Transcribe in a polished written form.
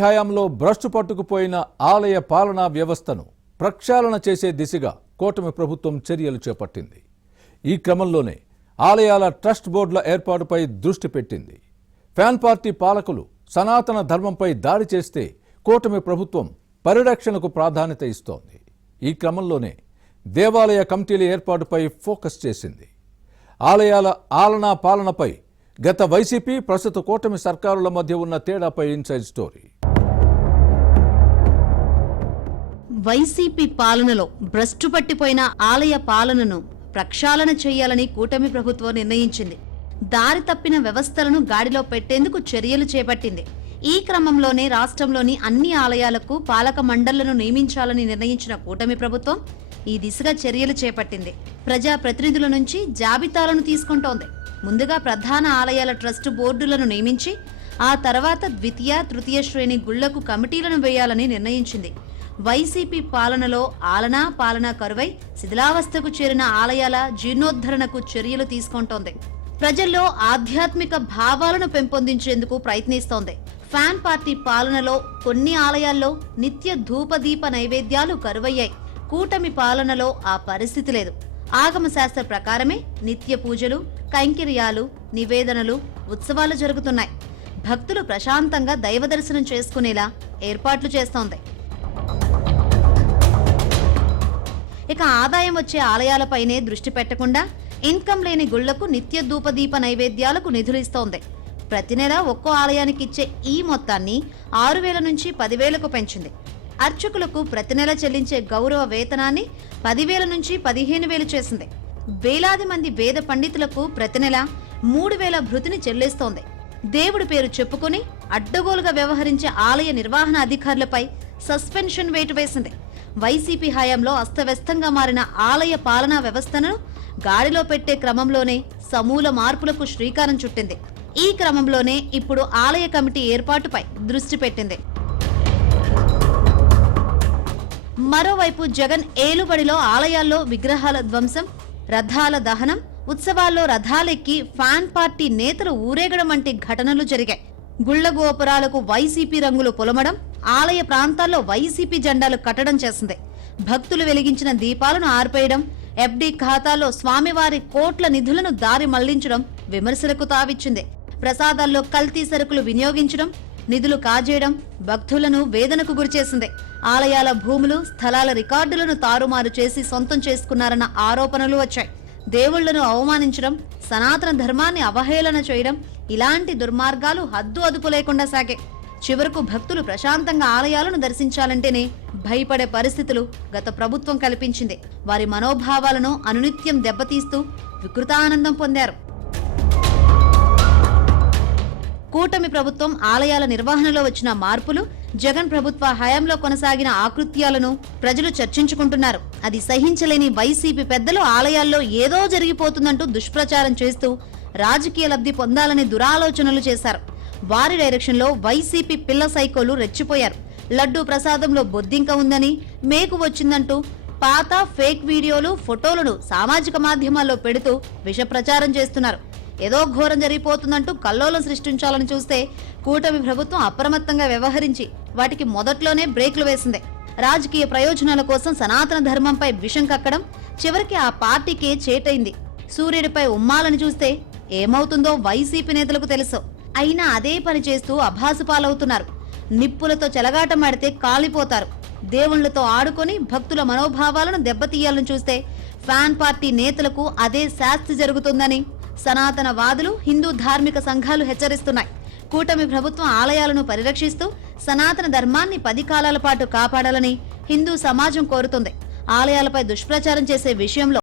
హయాంలో భ్రష్టు పట్టుకుపోయిన ఆలయ పాలనా వ్యవస్థను ప్రక్షాళన చేసే దిశగా కూటమి ప్రభుత్వం చర్యలు చేపట్టింది. ఈ క్రమంలోనే ఆలయాల ట్రస్ట్ బోర్డుల ఏర్పాటుపై దృష్టి పెట్టింది. ఫ్యాన్ పార్టీ పాలకులు సనాతన ధర్మంపై దాడి చేస్తే కూటమి ప్రభుత్వం పరిరక్షణకు ప్రాధాన్యత ఇస్తోంది. ఈ క్రమంలోనే దేవాలయ కమిటీల ఏర్పాటుపై ఫోకస్ చేసింది. ఆలయాల ఆలనా పాలనపై గత వైసీపీ ప్రస్తుత కూటమి సర్కారుల మధ్య ఉన్న తేడాపై ఇన్సైడ్ స్టోరీ. వైసీపీ పాలనలో భ్రష్టు పట్టిపోయిన ఆలయ పాలనను ప్రక్షాళన చేయాలని కూటమి ప్రభుత్వం నిర్ణయించింది. దారి తప్పిన వ్యవస్థలను గాడిలో పెట్టేందుకు చర్యలు చేపట్టింది. ఈ క్రమంలోనే రాష్ట్రంలోని అన్ని ఆలయాలకు పాలక మండళ్లను నియమించాలని నిర్ణయించిన కూటమి ప్రభుత్వం ఈ దిశగా చర్యలు చేపట్టింది. ప్రజా ప్రతినిధుల నుంచి జాబితాలను తీసుకుంటోంది. ముందుగా ప్రధాన ఆలయాల ట్రస్ట్ బోర్డులను నియమించి ఆ తర్వాత ద్వితీయ, తృతీయ శ్రేణి గుళ్లకు కమిటీలను వేయాలని నిర్ణయించింది. వైసీపీ పాలనలో ఆలనా పాలన కరువై శిథిలావస్థకు చేరిన ఆలయాల జీర్ణోద్ధరణకు చర్యలు తీసుకుంటోంది. ప్రజల్లో ఆధ్యాత్మిక భావాలను పెంపొందించేందుకు ప్రయత్నిస్తోంది. ఫ్యాన్ పార్టీ పాలనలో కొన్ని ఆలయాల్లో నిత్య ధూపదీప నైవేద్యాలు కరువయ్యాయి. కూటమి పాలనలో ఆ పరిస్థితి లేదు. ఆగమ శాస్త్ర ప్రకారమే నిత్య పూజలు, కైంకర్యాలు, నివేదనలు, ఉత్సవాలు జరుగుతున్నాయి. భక్తులు ప్రశాంతంగా దైవ దర్శనం చేసుకునేలా ఏర్పాట్లు చేస్తోంది. ఇక ఆదాయం వచ్చే ఆలయాలపైనే దృష్టి పెట్టకుండా ఇన్కమ్ లేని గుళ్లకు నిత్య ధూపదీప నైవేద్యాలకు నిధులు ఇస్తోంది. ప్రతి నెల ఒక్కో ఆలయానికి ఇచ్చే ఈ మొత్తాన్ని 6,000 నుంచి 10,000కు పెంచింది. అర్చకులకు ప్రతి నెల చెల్లించే గౌరవ వేతనాన్ని 10,000 నుంచి 15,000 చేసింది. వేలాది మంది వేద పండితులకు ప్రతి నెల 3,000 భృతిని చెల్లిస్తోంది. దేవుడి పేరు చెప్పుకుని అడ్డగోలుగా వ్యవహరించే ఆలయ నిర్వహణ అధికారులపై సస్పెన్షన్ వేటు వేసింది. వైసీపీ హయాంలో అస్తవ్యస్తంగా మారిన ఆలయ పాలనా వ్యవస్థను గాడిలో పెట్టే క్రమంలోనే సమూల మార్పులకు శ్రీకారం చుట్టింది. ఈ క్రమంలోనే ఇప్పుడు ఆలయ కమిటీ ఏర్పాటుపై దృష్టి పెట్టింది. మరోవైపు జగన్ ఏలుబడిలో ఆలయాల్లో విగ్రహాల ధ్వంసం, రథాల దహనం, ఉత్సవాల్లో రథాలెక్కి ఫ్యాన్ పార్టీ నేతలు ఊరేగడం వంటి ఘటనలు జరిగాయి. గుళ్ల గోపురాలకు వైసీపీ రంగులు పొలమడం, ఆలయ ప్రాంతాల్లో వైసీపీ జెండాలు కట్టడం చేసింది. భక్తులు వెలిగించిన దీపాలను ఆర్పేయడం, ఎఫ్డి ఖాతాలో స్వామివారి కోట్ల నిధులను దారి మళ్లించడం విమర్శలకు తావిచ్చింది. ప్రసాదాల్లో కల్తీ సరుకులు వినియోగించడం, నిధులు కాజేయడం భక్తులను వేదనకు గురిచేసింది. ఆలయాల భూములు, స్థలాల రికార్డులను తారుమారు చేసి సొంతం చేసుకున్నారన్న ఆరోపణలు వచ్చాయి. దేవుళ్లను అవమానించడం, సనాతన ధర్మాన్ని అవహేళన చేయడం, ఇలాంటి దుర్మార్గాలు హద్దు అదుపు లేకుండా సాగే. చివరకు భక్తులు ప్రశాంతంగా ఆలయాలను దర్శించాలంటేనే భయపడే పరిస్థితులు గత ప్రభుత్వం కల్పించింది. వారి మనోభావాలను అనునిత్యం దెబ్బతీస్తూ వికృతానందం పొందారు. కూటమి ప్రభుత్వం ఆలయాల నిర్వహణలో వచ్చిన మార్పులు, జగన్ ప్రభుత్వ హయాంలో కొనసాగిన ఆకృత్యాలను ప్రజలు చర్చించుకుంటున్నారు. అది సహించలేని వైసీపీ పెద్దలు ఆలయాల్లో ఏదో జరిగిపోతుందంటూ దుష్ప్రచారం చేస్తూ రాజకీయ లబ్ధి పొందాలని దురాలోచనలు చేశారు. వారి డైరెక్షన్లో వైసీపీ పిల్ల సైకోలు రెచ్చిపోయారు. లడ్డూ ప్రసాదంలో బొద్దింక ఉందని, మేకు వచ్చిందంటూ పాత ఫేక్ వీడియోలు, ఫోటోలను సామాజిక మాధ్యమాల్లో పెడుతూ విష ప్రచారం చేస్తున్నారు. ఏదో ఘోరం జరిగిపోతుందంటూ కల్లోలం సృష్టించాలని చూస్తే కూటమి ప్రభుత్వం అప్రమత్తంగా వ్యవహరించి వాటికి మొదట్లోనే బ్రేక్లు వేసింది. రాజకీయ ప్రయోజనాల కోసం సనాతన ధర్మంపై విషం కక్కడం చివరికి ఆ పార్టీకే చేటైంది. సూర్యుడిపై ఉమ్మాలని చూస్తే ఏమవుతుందో వైసీపీ నేతలకు తెలుసు. అయినా అదే పని చేస్తూ అభాసుపాలవుతున్నారు. నిప్పులతో చెలగాటమాడితే కాలిపోతారు. దేవుళ్లతో ఆడుకొని భక్తుల మనోభావాలను దెబ్బతీయాలని చూస్తే ఫ్యాన్ పార్టీ నేతలకు అదే శాస్తి జరుగుతుందని సనాతన వాదులు, హిందూ ధార్మిక సంఘాలు హెచ్చరిస్తున్నాయి. కూటమి ప్రభుత్వం ఆలయాలను పరిరక్షిస్తూ సనాతన ధర్మాన్ని 10 కాలాల పాటు కాపాడాలని హిందూ సమాజం కోరుతుంది. ఆలయాలపై దుష్ప్రచారం చేసే విషయంలో